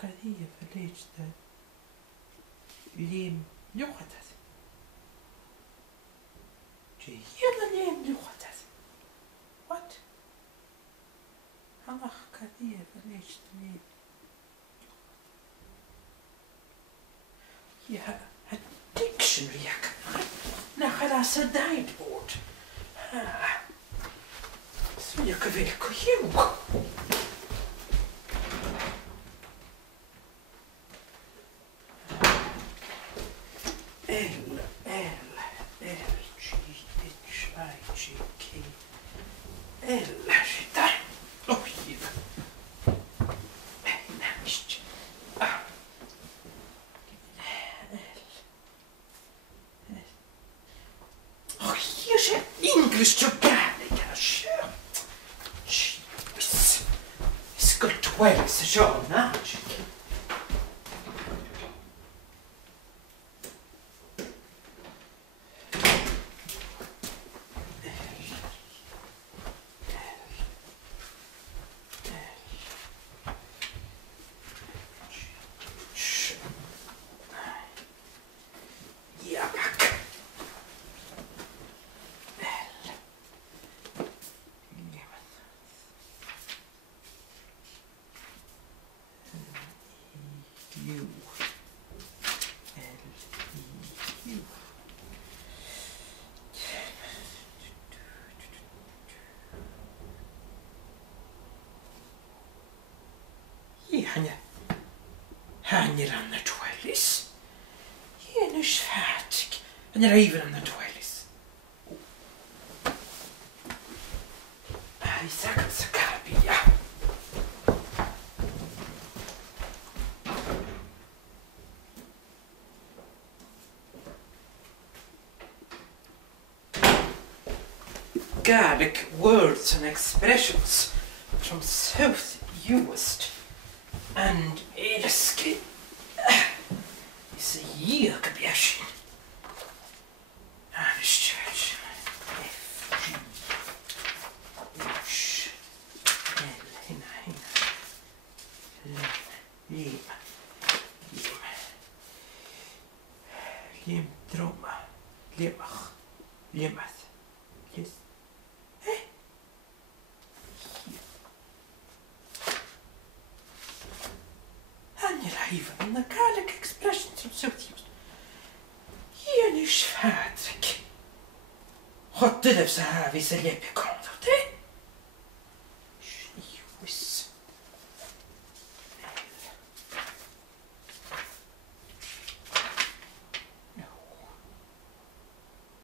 Kadija verleed de leem luchatas. Je hele leem luchatas. What? Hangach kadija verleed de leem. Ja, het dictionary nach het sedijtwoord. Zo je kan weer koejoek. English to Gaelic, sure. Jeez. It's good to wear this Sheol now, Hanjer aan de toilet. Hier is fertig. En er even aan de toilet. Ik zeg het zo kapi, ja. Gaelic words and expressions from South West and Oidhche is a year gebjergin. Anish church. F, G, H, L, hina. Lem, droma, lemach, lemat, yes. Even the Gaelic expressions from South West. Hier is fertig. What did I say? We say, "Lepe, come out, eh?" She was